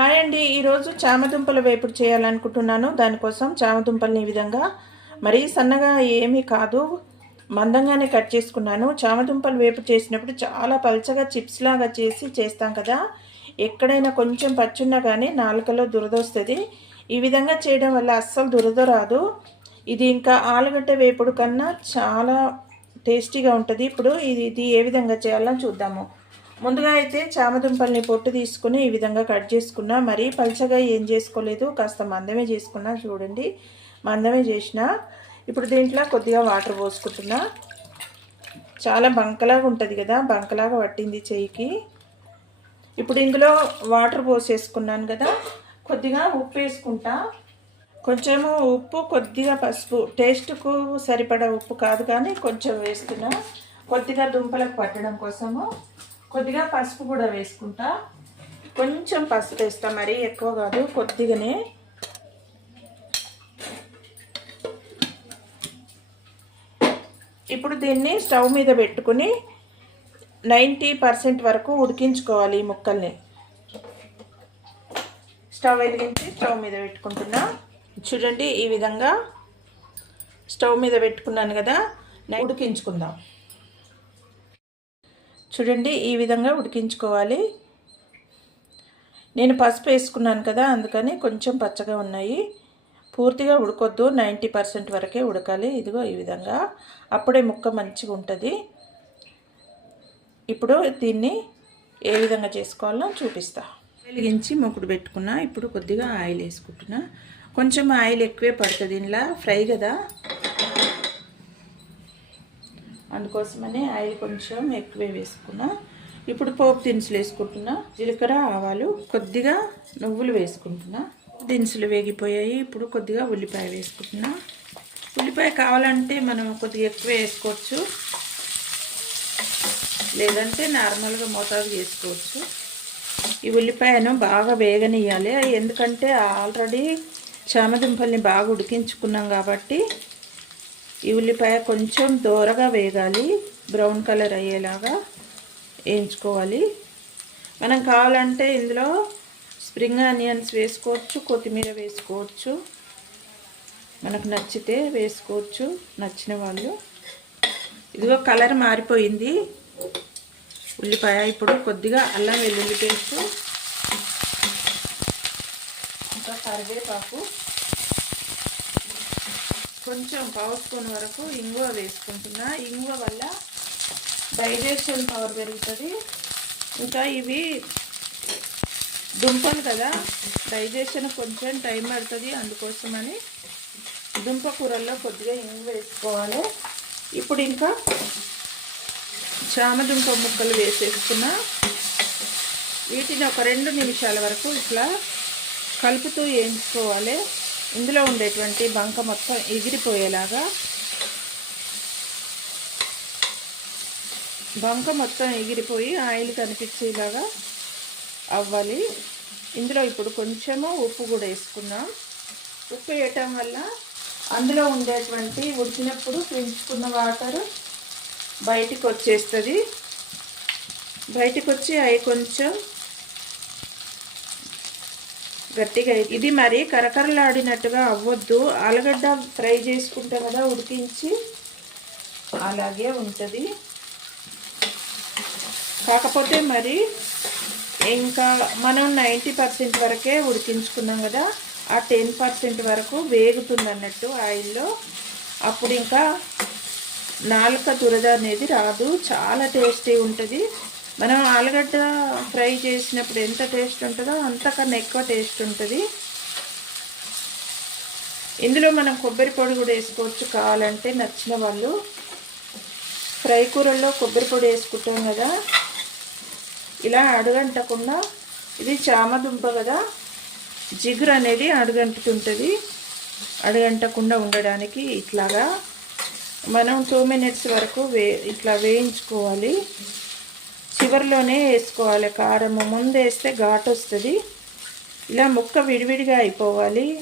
Hi అండి. ఈరోజు చామదుంపల వేపుడు చేయాలనుకుంటున్నాను. దానికోసం చామదుంపల్ని ఈ విధంగా మరీ సన్నగా ఏమీ కాదు మందంగానే కట్ చేసుకున్నాను. చామదుంపలు వేపుడు చేసినప్పుడు చాలా పలచగా చిప్స్ లాగా చేసి చేస్తాం కదా. ఎక్కడైనా కొంచెం పచ్చున్నా కానీ నాలుకలో దురద వస్తుంది ఈ విధంగా చేయడం వల్ల అస్సలు దురద రాదు. ఇది ఇంకా ఆలుగడ్డ వేపుడు కన్నా చాలా టేస్టీగా ఉంటుంది. ఇప్పుడు ఇది ఇది ఏ విధంగా చేయాలో చూద్దాము. ముందుగా అయితే చామదుంపల్ని పొట్టు తీసుకుని ఈ విధంగా కట్ చేసుకున్నా మరీ పల్చగా ఏం చేసుకోలేదు కాస్త మందమే చేసుకున్నా చూడండి. మందమే చేసిన ఇప్పుడు దీంట్లో కొద్దిగా వాటర్ పోసుకుంటున్నా. చాలా బంకలాగా ఉంటుంది కదా బంకలాగా పట్టింది చెయ్యికి ఇప్పుడు ఇందులో వాటర్ పోసేసుకున్నాను కదా కొద్దిగా ఉప్పు వేసుకుంటా. కొంచెము ఉప్పు కొద్దిగా పసుపు. టేస్ట్కు సరిపడా ఉప్పు కాదు కానీ కొంచెం వేస్తున్నా. కొద్దిగా దుంపలకు పట్టడం కోసము. కొద్దిగా పసుపు కూడా వేసుకుంటా. కొంచెం పసుపు వేస్తా మరీ ఎక్కువ కాదు కొద్దిగానే. ఇప్పుడు దీన్ని స్టవ్ మీద పెట్టుకుని నైంటీ పర్సెంట్ వరకు ఉడికించుకోవాలి ఈ ముక్కల్ని. స్టవ్ వెలిగించి స్టవ్ మీద పెట్టుకుంటున్నా. చూడండి ఈ విధంగా స్టవ్ మీద పెట్టుకున్నాను కదా ఉడికించుకుందాం. చూడండి ఈ విధంగా ఉడికించుకోవాలి. నేను పసుపు వేసుకున్నాను కదా అందుకని కొంచెం పచ్చగా ఉన్నాయి. పూర్తిగా ఉడకొద్దు నైంటీ పర్సెంట్ వరకే ఉడకాలి. ఇదిగో ఈ విధంగా. అప్పుడే ముక్క మంచిగా ఉంటుంది. ఇప్పుడు దీన్ని ఏ విధంగా చేసుకోవాలో చూపిస్తా. వెలిగించి మొక్కుడు పెట్టుకున్నా ఇప్పుడు కొద్దిగా ఆయిల్ వేసుకుంటున్నా. కొంచెం ఆయిల్ ఎక్కువే పడుతుంది ఇలా ఫ్రై కదా. అందుకోసమని ఆయిల్ కొంచెం ఎక్కువే వేసుకున్నా. ఇప్పుడు పోపు దినుసులు వేసుకుంటున్నా. జీలకర్ర ఆవాలు కొద్దిగా నువ్వులు వేసుకుంటున్నా. దినుసులు వేగిపోయాయి. ఇప్పుడు కొద్దిగా ఉల్లిపాయ వేసుకుంటున్నా. ఉల్లిపాయ కావాలంటే మనం కొద్దిగా ఎక్కువ వేసుకోవచ్చు. లేదంటే నార్మల్గా మోతాదు చేసుకోవచ్చు. ఈ ఉల్లిపాయను బాగా వేగనియాలి ఎందుకంటే ఆల్రెడీ చామదుంపల్ని బాగా ఉడికించుకున్నాం కాబట్టి ఈ ఉల్లిపాయ కొంచెం దోరగా వేగాలి. బ్రౌన్ కలర్ అయ్యేలాగా వేయించుకోవాలి. మనం కావాలంటే ఇందులో స్ప్రింగ్ ఆనియన్స్ వేసుకోవచ్చు కొత్తిమీర వేసుకోవచ్చు. మనకు నచ్చితే వేసుకోవచ్చు నచ్చిన వాళ్ళు. ఇదిగో కలర్ మారిపోయింది. ఉల్లిపాయ ఇప్పుడు కొద్దిగా అల్లం వెల్లుల్లి పేస్ట్ ఇంకా కరివేపాకు. కొంచెం పావు స్పూన్ వరకు ఇంగువ వేసుకుంటున్నా. ఇంగువ వల్ల డైజెషన్ పవర్ పెరుగుతుంది. ఇంకా ఇవి దుంపలు కదా డైజెషన్ కొంచెం టైం పడుతుంది. అందుకోసమని దుంప కూరల్లో కొద్దిగా ఇంగువ వేసుకోవాలి. ఇప్పుడు ఇంకా చామదుంప ముక్కలు వేసేసుకున్నా. వీటిని ఒక రెండు నిమిషాల వరకు ఇట్లా కలుపుతూ వేయించుకోవాలి. ఇందులో ఉండేటువంటి బంక మొత్తం ఎగిరిపోయేలాగా బంక మొత్తం ఎగిరిపోయి ఆయిల్ కనిపించేలాగా అవ్వాలి. ఇందులో ఇప్పుడు కొంచెము ఉప్పు కూడా వేసుకున్నాం ఉప్పు వేయటం వల్ల అందులో ఉండేటువంటి ఉడికినప్పుడు పెంచుకున్న వాటర్ బయటికి వచ్చేస్తుంది. బయటకు వచ్చి అవి కొంచెం గట్టిగా ఇది మరి కరకరలాడినట్టుగా అవ్వద్దు. ఆలుగడ్డ ఫ్రై చేసుకుంటే కదా ఉడికించి అలాగే ఉంటుంది. కాకపోతే మరి ఇంకా మనం నైంటీ పర్సెంట్ వరకే ఉడికించుకున్నాం కదా ఆ టెన్ పర్సెంట్ వరకు వేగుతుంది అన్నట్టు ఆయిల్లో. అప్పుడు ఇంకా నాలుక దురద అనేది రాదు. చాలా టేస్టీ ఉంటుంది. మనం ఆలుగడ్డ ఫ్రై చేసినప్పుడు ఎంత టేస్ట్ ఉంటుందో అంతకన్నా ఎక్కువ టేస్ట్ ఉంటుంది. ఇందులో మనం కొబ్బరి పొడి కూడా వేసుకోవచ్చు కావాలంటే నచ్చిన వాళ్ళు. ఫ్రై కూరల్లో కొబ్బరి పొడి వేసుకుంటాం కదా. ఇలా అడుగంటకుండా ఇది చామదుంప కదా. జిగురు అనేది అడుగంటుతుంటుంది. అడుగంటకుండా ఉండడానికి ఇట్లాగా మనం టూ మినిట్స్ వరకు వే ఇట్లా వేయించుకోవాలి. చివరిలోనే వేసుకోవాలి. కారము ముందు వేస్తే ఘాటు వస్తుంది. ఇలా ముక్క విడివిడిగా అయిపోవాలి.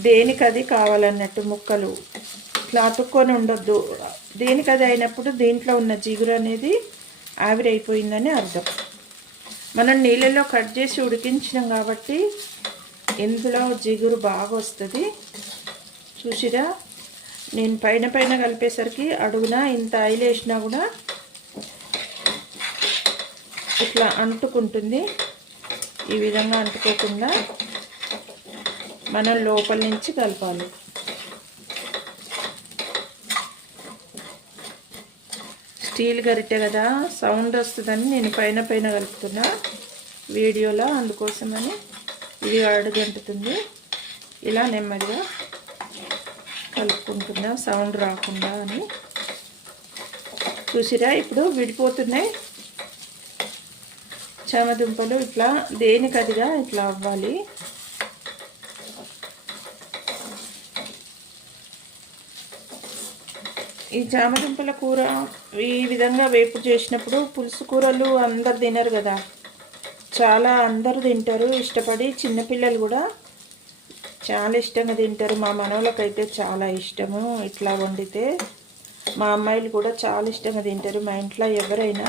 దేనికి అది కావాలన్నట్టు ముక్కలు. ఇట్లా అతుక్కొని ఉండొద్దు. దేనికి అది అయినప్పుడు దీంట్లో ఉన్న జిగురు అనేది ఆవిరైపోయిందని అర్థం. మనం నీళ్ళలో కట్ చేసి ఉడికించినాం కాబట్టి ఇందులో జిగురు బాగా వస్తుంది. చూసిరా? నేను పైన పైన కలిపేసరికి అడుగున ఇంత ఆయిల్ వేసినా కూడా ఇట్లా అంటుకుంటుంది. ఈ విధంగా అంటుకోకుండా మనం లోపల నుంచి కలపాలి. స్టీల్ గరిటె కదా సౌండ్ వస్తుందని నేను పైన పైన కలుపుతున్నా. వీడియోలో అందుకోసమని ఇది అడుగంటుతుంది. ఇలా నెమ్మదిగా కలుపుకుంటున్నా సౌండ్ రాకుండా అని. చూసిరా ఇప్పుడు విడిపోతున్నాయి. చామదుంపలు ఇట్లా దేనికదిగా ఇట్లా అవ్వాలి. ఈ చామదుంపల కూర ఈ విధంగా వేపు చేసినప్పుడు పులుసు కూరలు అందరు తినరు కదా. చాలా అందరు తింటారు ఇష్టపడి చిన్నపిల్లలు కూడా చాలా ఇష్టంగా తింటారు. మా మనవలకైతే చాలా ఇష్టము ఇట్లా వండితే. మా అమ్మాయిలు కూడా చాలా ఇష్టంగా తింటారు. మా ఇంట్లో ఎవరైనా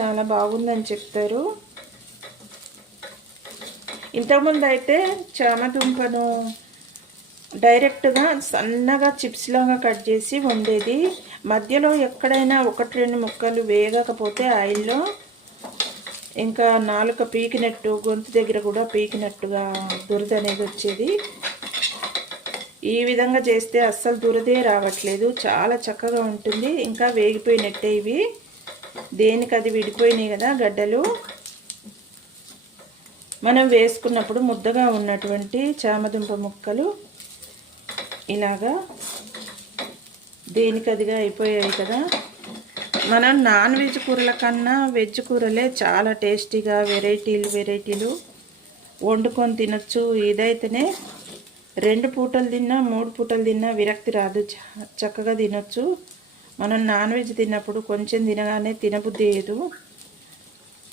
చాలా బాగుందని చెప్తారు. ఇంతకుముందు అయితే చామదుంపను డైరెక్ట్గా సన్నగా చిప్స్ లాగా కట్ చేసి వండేది. మధ్యలో ఎక్కడైనా ఒకటి రెండు ముక్కలు వేగకపోతే ఆయిల్లో ఇంకా నాలుక పీకినట్టు గొంతు దగ్గర కూడా పీకినట్టుగా దురద అనేది వచ్చేది. ఈ విధంగా చేస్తే అస్సలు దురదే రావట్లేదు. చాలా చక్కగా ఉంటుంది. ఇంకా వేగిపోయినట్టే ఇవి. దేనికి అది విడిపోయినాయి కదా గడ్డలు? మనం వేసుకున్నప్పుడు ముద్దగా ఉన్నటువంటి చామదుంప ముక్కలు ఇలాగా దేనికి అదిగా అయిపోయాయి కదా? మనం నాన్ వెజ్ కూరల కన్నా వెజ్ కూరలే చాలా టేస్టీగా వెరైటీలు వెరైటీలు వండుకొని తినచ్చు. ఇదైతేనే రెండు పూటలు తిన్నా మూడు పూటలు తిన్నా విరక్తి రాదు. చక్కగా తినొచ్చు. మనం నాన్ వెజ్ తిన్నప్పుడు కొంచెం తినగానే తినబుద్ధి లేదు.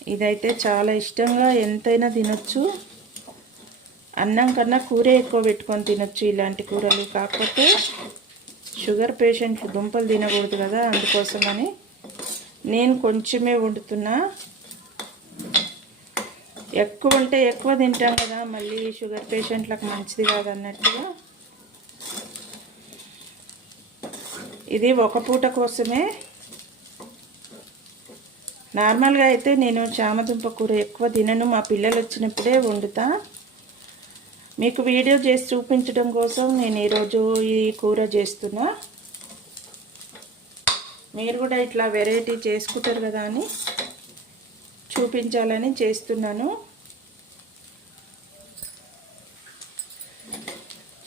ఇదైతే చాలా ఇష్టంగా ఎంతైనా తినొచ్చు. అన్నం కన్నా కూరే ఎక్కువ పెట్టుకొని తినొచ్చు ఇలాంటి కూరలు. కాకపోతే షుగర్ పేషెంట్లు దుంపలు తినకూడదు కదా అందుకోసమని నేను కొంచెమే వండుతున్నా. ఎక్కువ ఉంటే ఎక్కువ తింటాం కదా మళ్ళీ షుగర్ పేషెంట్లకు మంచిది కాదన్నట్టుగా. ఇది ఒక పూట కోసమే. నార్మల్గా అయితే నేను చామదుంప కూర ఎక్కువ తినను మా పిల్లలు వచ్చినప్పుడే వండుతా. మీకు వీడియో చేసి చూపించడం కోసం నేను ఈరోజు ఈ కూర చేస్తున్నా. మీరు కూడా ఇట్లా వెరైటీ చేసుకుంటారు కదా అని చూపించాలని చేస్తున్నాను.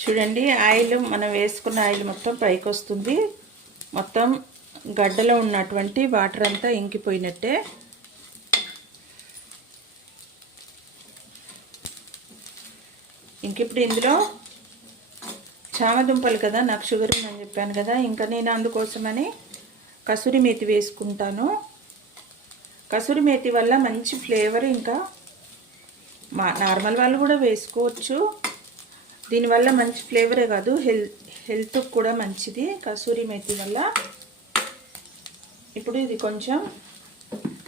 చూడండి ఆయిల్ మనం వేసుకున్న ఆయిల్ మొత్తం పైకి వస్తుంది మొత్తం గడ్డలో ఉన్నటువంటి వాటర్ అంతా ఇంకిపోయినట్టే. ఇంక ఇప్పుడు ఇందులో చామదుంపలు కదా నాకు షుగర్ ఉందని చెప్పాను కదా ఇంకా నేను అందుకోసమని కసూరి మేతి వేసుకుంటాను. కసూరి మేతి వల్ల మంచి ఫ్లేవర్ ఇంకా మా నార్మల్ వాళ్ళు కూడా వేసుకోవచ్చు. దీనివల్ల మంచి ఫ్లేవరే కాదు. హెల్త్ హెల్త్ కూడా మంచిది. కసూరి మేతి వల్ల. ఇప్పుడు ఇది కొంచెం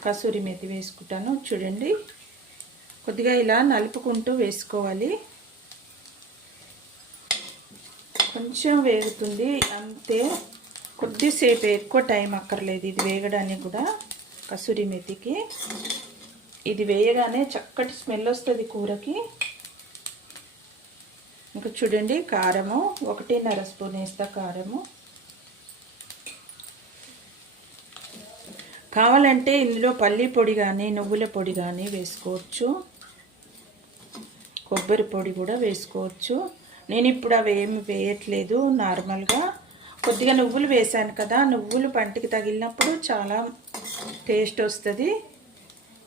కసూరి మేతి వేసుకుంటాను. చూడండి. కొద్దిగా ఇలా నలుపుకుంటూ వేసుకోవాలి. కొంచెం వేగుతుంది. అంతే. కొద్దిసేపు ఎక్కువ టైం అక్కర్లేదు ఇది వేగడానికి కూడా కసూరి మెతికి. ఇది వేయగానే చక్కటి స్మెల్ వస్తుంది కూరకి. ఇంకా చూడండి కారము ఒకటిన్నర స్పూన్ వేస్తా కారము. కావాలంటే ఇందులో పల్లి పొడి కానీ నువ్వుల పొడి కానీ వేసుకోవచ్చు. కొబ్బరి పొడి కూడా వేసుకోవచ్చు. నేను ఇప్పుడు అవి ఏమి వేయట్లేదు నార్మల్గా. కొద్దిగా నువ్వులు వేసాను కదా నువ్వులు పంటికి తగిలినప్పుడు చాలా టేస్ట్ వస్తుంది.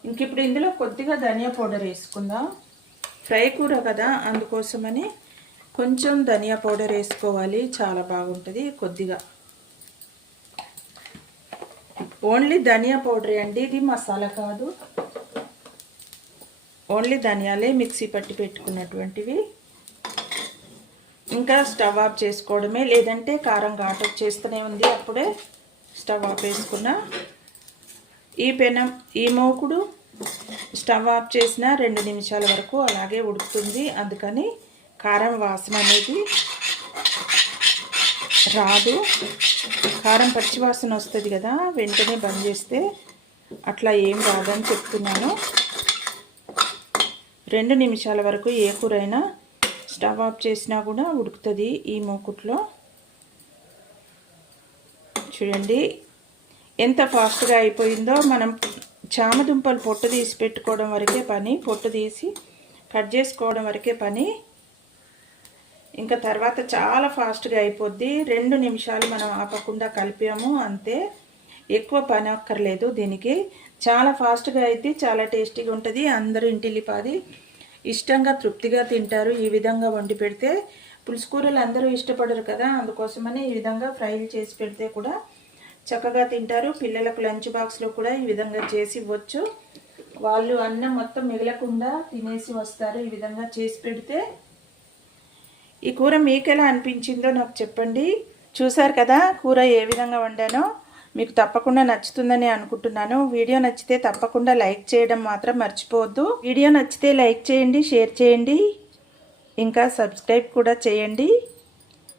ఇంక ఇప్పుడు ఇందులో కొద్దిగా ధనియా పౌడర్ వేసుకుందాం. ఫ్రై కూర కదా అందుకోసమని కొంచెం ధనియా పౌడర్ వేసుకోవాలి చాలా బాగుంటుంది కొద్దిగా. ఓన్లీ ధనియా పౌడర్ అండి ఇది మసాలా కాదు. ఓన్లీ ధనియాలే మిక్సీ పట్టి పెట్టుకున్నటువంటివి. ఇంకా స్టవ్ ఆఫ్ చేసుకోవడమే లేదంటే కారం ఘాటు చేస్తూనే ఉంది అప్పుడే స్టవ్ ఆఫ్ వేసుకున్న. ఈ పెనం ఈ మోకుడు స్టవ్ ఆఫ్ చేసిన రెండు నిమిషాల వరకు అలాగే ఉడుకుతుంది అందుకని కారం వాసన అనేది రాదు. కారం పచ్చి వాసన వస్తుంది కదా వెంటనే బంద్ చేస్తే అట్లా ఏం రాదని చెప్తున్నాను. రెండు నిమిషాల వరకు ఏ కూరైనా స్టవ్ ఆఫ్ చేసినా కూడా ఉడుకుతుంది ఈ మూకుట్లో. చూడండి ఎంత ఫాస్ట్గా అయిపోయిందో. మనం చామదుంపలు పొట్టు తీసి పెట్టుకోవడం వరకే పని పొట్టు తీసి కట్ చేసుకోవడం వరకే పని. ఇంకా తర్వాత చాలా ఫాస్ట్గా అయిపోద్ది. రెండు నిమిషాలు మనం ఆపకుండా కలిపాము అంతే. ఎక్కువ పని అక్కర్లేదు దీనికి. చాలా ఫాస్ట్గా అయితే చాలా టేస్టీగా ఉంటుంది. అందరూ ఇంటిల్లిపాది ఇష్టంగా తృప్తిగా తింటారు. ఈ విధంగా వండి పెడితే పులుసు కూరలు అందరూ ఇష్టపడరు కదా. అందుకోసమని ఈ విధంగా ఫ్రైలు చేసి పెడితే కూడా చక్కగా తింటారు. పిల్లలకు లంచ్ బాక్స్లో కూడా ఈ విధంగా చేసి ఇవ్వచ్చు. వాళ్ళు అన్నం మొత్తం మిగలకుండా తినేసి వస్తారు. ఈ విధంగా చేసి పెడితే ఈ కూర మీకు ఎలా అనిపించిందో నాకు చెప్పండి. చూసారు కదా కూర ఏ విధంగా వండానో? మీకు తప్పకుండా నచ్చుతుందని అనుకుంటున్నాను. వీడియో నచ్చితే తప్పకుండా లైక్ చేయడం మాత్రం మర్చిపోవద్దు. వీడియో నచ్చితే లైక్ చేయండి షేర్ చేయండి. ఇంకా సబ్స్క్రైబ్ కూడా చేయండి.